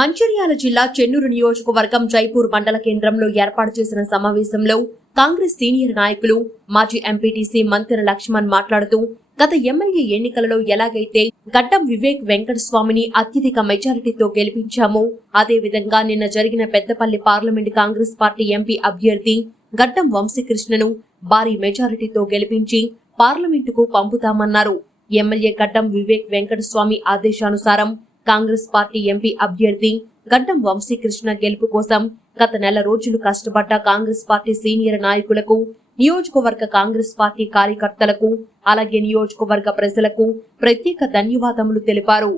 మంచిర్యాల జిల్లా చెన్నూరు నియోజకవర్గం జైపూర్ మండల కేంద్రంలో ఏర్పాటు చేసిన సమావేశంలో కాంగ్రెస్ సీనియర్ నాయకులు మాజీ ఎంపీటీసీ మంతెన లక్ష్మణ్ మాట్లాడుతూ గత ఎమ్మెల్యే ఎన్నికలలో ఎలాగైతే గడ్డం వివేక్ వెంకటస్వామిని అత్యధిక మెజారిటీతో గెలిపించామో అదేవిధంగా నిన్న జరిగిన Peddapalli parliament Congress party MP అభ్యర్థి గడ్డం వంశీకృష్ణను భారీ మెజారిటీతో గెలిపించి పార్లమెంటుకు పంపుతామన్నారు. ఎమ్మెల్యే గడ్డం వివేక్ వెంకటస్వామి ఆదేశానుసారం కాంగ్రెస్ పార్టీ ఎంపీ అభ్యర్థి గడ్డం వంశీకృష్ణ గెలుపు కోసం గత నెల రోజులు కష్టపడ్డ కాంగ్రెస్ పార్టీ సీనియర్ నాయకులకు, నియోజకవర్గ కాంగ్రెస్ పార్టీ కార్యకర్తలకు, అలాగే నియోజకవర్గ ప్రజలకు ప్రత్యేక ధన్యవాదములు తెలిపారు.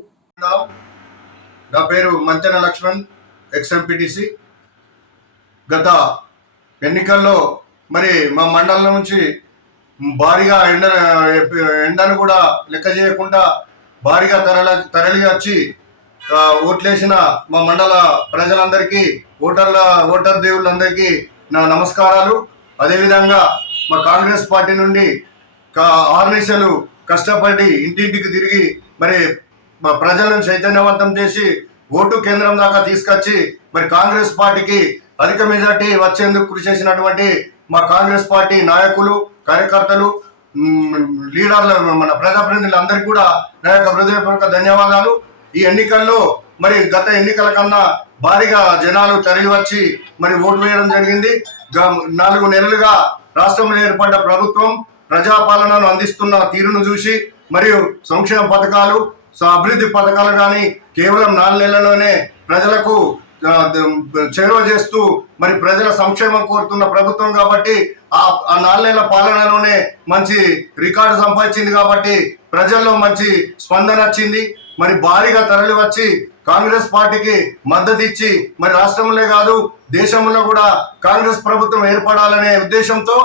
నా పేరు మంతెన లక్ష్మణ్, ఎక్స్ ఎంపీటీసీ. గత ఎన్నికల్లో మరి మా మండలం నుంచి భారీగా ఎండను కూడా లెక్క చేయకుండా భారీగా తరలి వచ్చి ఓట్లేసిన మా మండల ప్రజలందరికీ, ఓటర్ దేవుళ్ళందరికీ నా నమస్కారాలు. అదేవిధంగా మా కాంగ్రెస్ పార్టీ నుండి ఆర్నిసలు కష్టపడి ఇంటింటికి తిరిగి మరి ప్రజలను చైతన్యవంతం చేసి ఓటు కేంద్రం దాకా తీసుకొచ్చి మరి కాంగ్రెస్ పార్టీకి అధిక మెజార్టీ వచ్చేందుకు కృషి చేసినటువంటి మా కాంగ్రెస్ పార్టీ నాయకులు, కార్యకర్తలు, లీడర్లు, మన ప్రజాప్రతినిధులందరికీ కూడా నా యొక్క హృదయపూర్వక ధన్యవాదాలు. ఈ ఎన్నికల్లో మరి గత ఎన్నికల కన్నా భారీగా జనాలు తరలి వచ్చి మరి ఓటు వేయడం జరిగింది. 4 నెలలుగా రాష్ట్రంలో ఏర్పడ్డ ప్రభుత్వం ప్రజాపాలనను అందిస్తున్న తీరును చూసి మరియు సంక్షేమ పథకాలు, అభివృద్ధి పథకాలు కానీ కేవలం 4 నెలల్లోనే ప్రజలకు చేరువ చేస్తూ మరి ప్రజల సంక్షేమం కోరుతున్న ప్రభుత్వం కాబట్టి ఆ 4 నెలల పాలనలోనే మంచి రికార్డు సంపాదించింది కాబట్టి ప్రజల్లో మంచి స్పందన వచ్చింది. మరి భారీగా తరలి వచ్చి కాంగ్రెస్ పార్టీకి మద్దతు ఇచ్చి మరి రాష్ట్రంలో కాదు దేశంలో కూడా కాంగ్రెస్ ప్రభుత్వం ఏర్పడాలనే ఉద్దేశంతో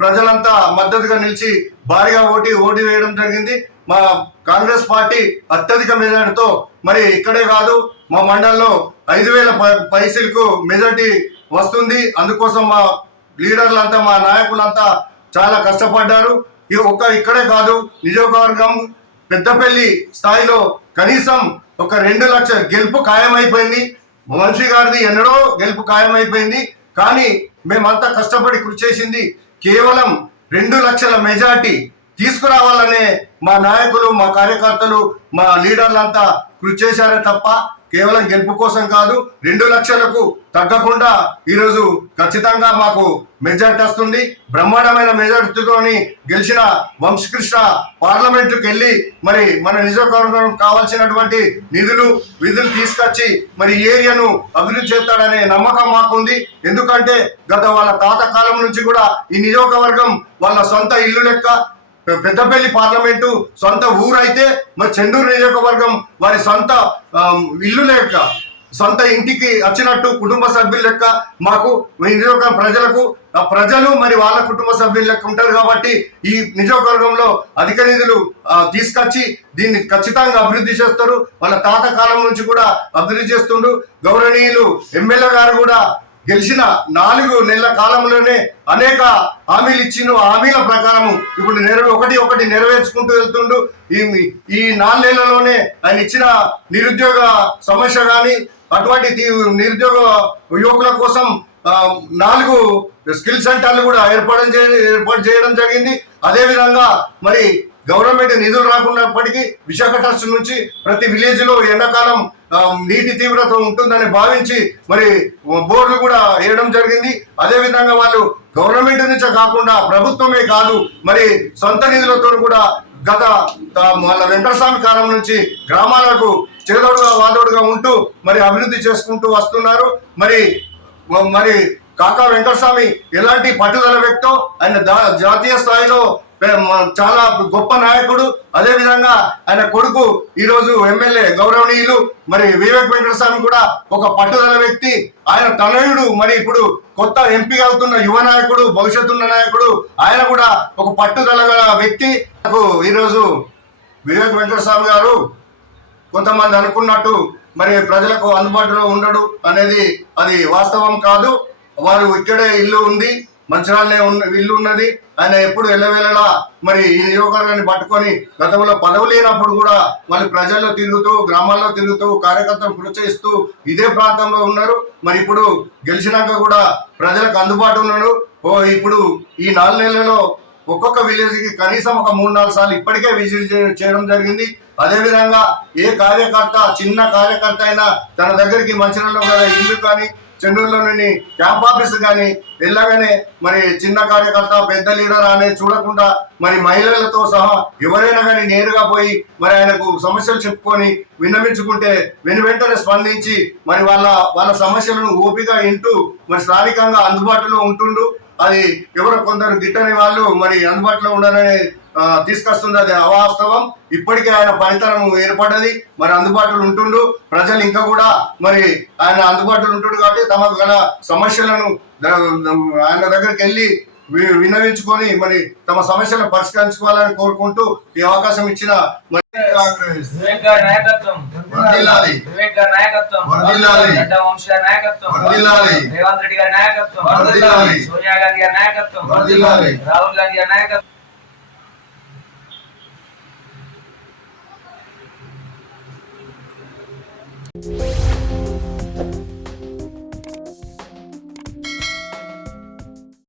ప్రజలంతా మద్దతుగా నిలిచి భారీగా ఓటు వేయడం జరిగింది. మా కాంగ్రెస్ పార్టీ అత్యధిక మెజార్టీతో మరి ఇక్కడే కాదు మా మండలంలో 5,000 పైసలకు మెజార్టీ వస్తుంది. అందుకోసం మా లీడర్లంతా, మా నాయకులంతా చాలా కష్టపడ్డారు. ఇక్కడే కాదు నియోజకవర్గం పెద్దపల్లి స్థాయిలో కనీసం ఒక 2 లక్షల గెలుపు ఖాయమైపోయింది. వంశీ గారిది ఎన్నడో గెలుపు ఖాయమైపోయింది. కానీ మేమంతా కష్టపడి కృషి చేసింది కేవలం 2 లక్షల మెజార్టీ తీసుకురావాలనే మా నాయకులు, మా కార్యకర్తలు, మా లీడర్లంతా కృషి చేశారే తప్ప కేవలం గెలుపు కోసం కాదు. 2 లక్షలకు తగ్గకుండా ఈరోజు ఖచ్చితంగా మాకు మెజార్టీ వస్తుంది. బ్రహ్మాండమైన మెజార్టీతోని గెలిచిన వంశీకృష్ణ పార్లమెంటుకు వెళ్ళి మరి మన నియోజకవర్గం కావాల్సినటువంటి విధులు తీసుకొచ్చి మరి ఏరియాను అభివృద్ధి చేస్తాడనే నమ్మకం మాకుంది. ఎందుకంటే గత వాళ్ళ తాత కాలం నుంచి కూడా ఈ నియోజకవర్గం వాళ్ళ సొంత ఇల్లు లెక్క. పెద్దపల్లి పార్లమెంటు సొంత ఊరు అయితే మరి చెన్నూరు నియోజకవర్గం వారి సొంత ఇల్లు లెక్క, సొంత ఇంటికి వచ్చినట్టు కుటుంబ సభ్యుల లెక్క మాకు నియోజకవర్గం ప్రజలకు, ప్రజలు మరి వాళ్ళ కుటుంబ సభ్యుల లెక్క ఉంటారు. కాబట్టి ఈ నియోజకవర్గంలో అధిక నిధులు తీసుకొచ్చి దీన్ని ఖచ్చితంగా అభివృద్ధి చేస్తారు. వాళ్ళ తాత కాలం నుంచి కూడా అభివృద్ధి చేస్తుండ్రు. గౌరవనీయులు ఎమ్మెల్యే గారు కూడా గెలిచిన 4 నెలల కాలంలోనే అనేక హామీలు ఇచ్చిండు. హామీల ప్రకారం ఇప్పుడు ఒకటి నెరవేర్చుకుంటూ వెళ్తుండు. ఈ 4 నెలల్లోనే ఆయన ఇచ్చిన నిరుద్యోగ సమస్య కానీ అటువంటి నిరుద్యోగ యువకుల కోసం 4 స్కిల్ సెంటర్లు కూడా ఏర్పాటు చేయడం జరిగింది. అదేవిధంగా మరి గవర్నమెంట్ నిధులు రాకున్నప్పటికీ విశాఖ ట్రస్ట్ నుంచి ప్రతి విలేజ్ లో ఎండాకాలం నీటి తీవ్రత ఉంటుందని భావించి మరి బోర్డులు కూడా వేయడం జరిగింది. అదేవిధంగా వాళ్ళు గవర్నమెంట్ నుంచే కాకుండా ప్రభుత్వమే కాదు మరి సొంత నిధులతో కూడా గత వాళ్ళ వెంకటస్వామి కాలం నుంచి గ్రామాలకు చేదోడుగా వాదోడుగా ఉంటూ మరి అభివృద్ధి చేసుకుంటూ వస్తున్నారు. మరి కాకా వెంకటస్వామి ఎలాంటి పట్టుదల వ్యక్తో ఆయన జాతీయ స్థాయిలో చాలా గొప్ప నాయకుడు. అదేవిధంగా ఆయన కొడుకు ఈరోజు ఎమ్మెల్యే గౌరవనీయులు మరి వివేక్ వెంకటస్వామి కూడా ఒక పట్టుదల వ్యక్తి. ఆయన తనయుడు మరి ఇప్పుడు కొత్త ఎంపీ అవుతున్న యువ నాయకుడు, భవిష్యత్తున్న నాయకుడు. ఆయన కూడా ఒక పట్టుదల గల వ్యక్తి. ఈరోజు వివేక్ వెంకటస్వామి గారు కొంతమంది అనుకున్నట్టు మరి ప్రజలకు అందుబాటులో ఉండడు అనేది అది వాస్తవం కాదు. వారు ఇక్కడే ఇల్లు ఉంది, మంచిరాలనే ఇల్లు ఉన్నది. ఆయన ఎప్పుడు ఎల్లవేళలా మరి ఈ నియోజకవర్గాన్ని పట్టుకొని గతంలో పదవి లేనప్పుడు కూడా వాళ్ళు ప్రజల్లో తిరుగుతూ గ్రామాల్లో తిరుగుతూ కార్యకర్తలు ప్రోత్సహిస్తూ ఇదే ప్రాంతంలో ఉన్నారు. మరి ఇప్పుడు గెలిచినాక కూడా ప్రజలకు అందుబాటు ఉన్నాడు. ఇప్పుడు ఈ 4 నెలలలో ఒక్కొక్క విలేజ్ కి కనీసం ఒక 3-4 సార్లు ఇప్పటికే విజిట్ చేయడం జరిగింది. అదే విధంగా ఏ కార్యకర్త చిన్న కార్యకర్త అయినా తన దగ్గరికి మంచిర్యాలలో ఇల్లు కానీ చెన్నూరులోని క్యాంప్ ఆఫీస్ కానీ వెళ్ళగానే మరి చిన్న కార్యకర్త పెద్ద లీడర్ అనేది చూడకుండా మరి మహిళలతో సహా ఎవరైనా కానీ నేరుగా పోయి మరి ఆయనకు సమస్యలు చెప్పుకొని విన్నవించుకుంటే వెంటనే స్పందించి మరి వాళ్ళ సమస్యలను ఓపిక వింటూ మరి స్థానికంగా అందుబాటులో ఉంటుండు. అది ఎవరో కొందరు గిట్టని వాళ్ళు మరి అందుబాటులో ఉండాలని తీసుకొస్తుంది. అది అవాస్తవం. ఇప్పటికే ఆయన పనితనం ఏర్పడ్డది. మరి అందుబాటులో ఉంటుండు. ప్రజలు ఇంకా కూడా మరి ఆయన అందుబాటులో ఉంటుండు కాబట్టి తమకు గల సమస్యలను ఆయన దగ్గరికి వెళ్ళి విన్నవించుకొని మరి తమ సమస్యలను పరిష్కరించుకోవాలని కోరుకుంటూ ఈ అవకాశం ఇచ్చిన రేవంత్ రెడ్డి గారి నాయకత్వం, సోనియా గాంధీ గారి నాయకత్వం, రాహుల్ గాంధీ గారి నాయకత్వం.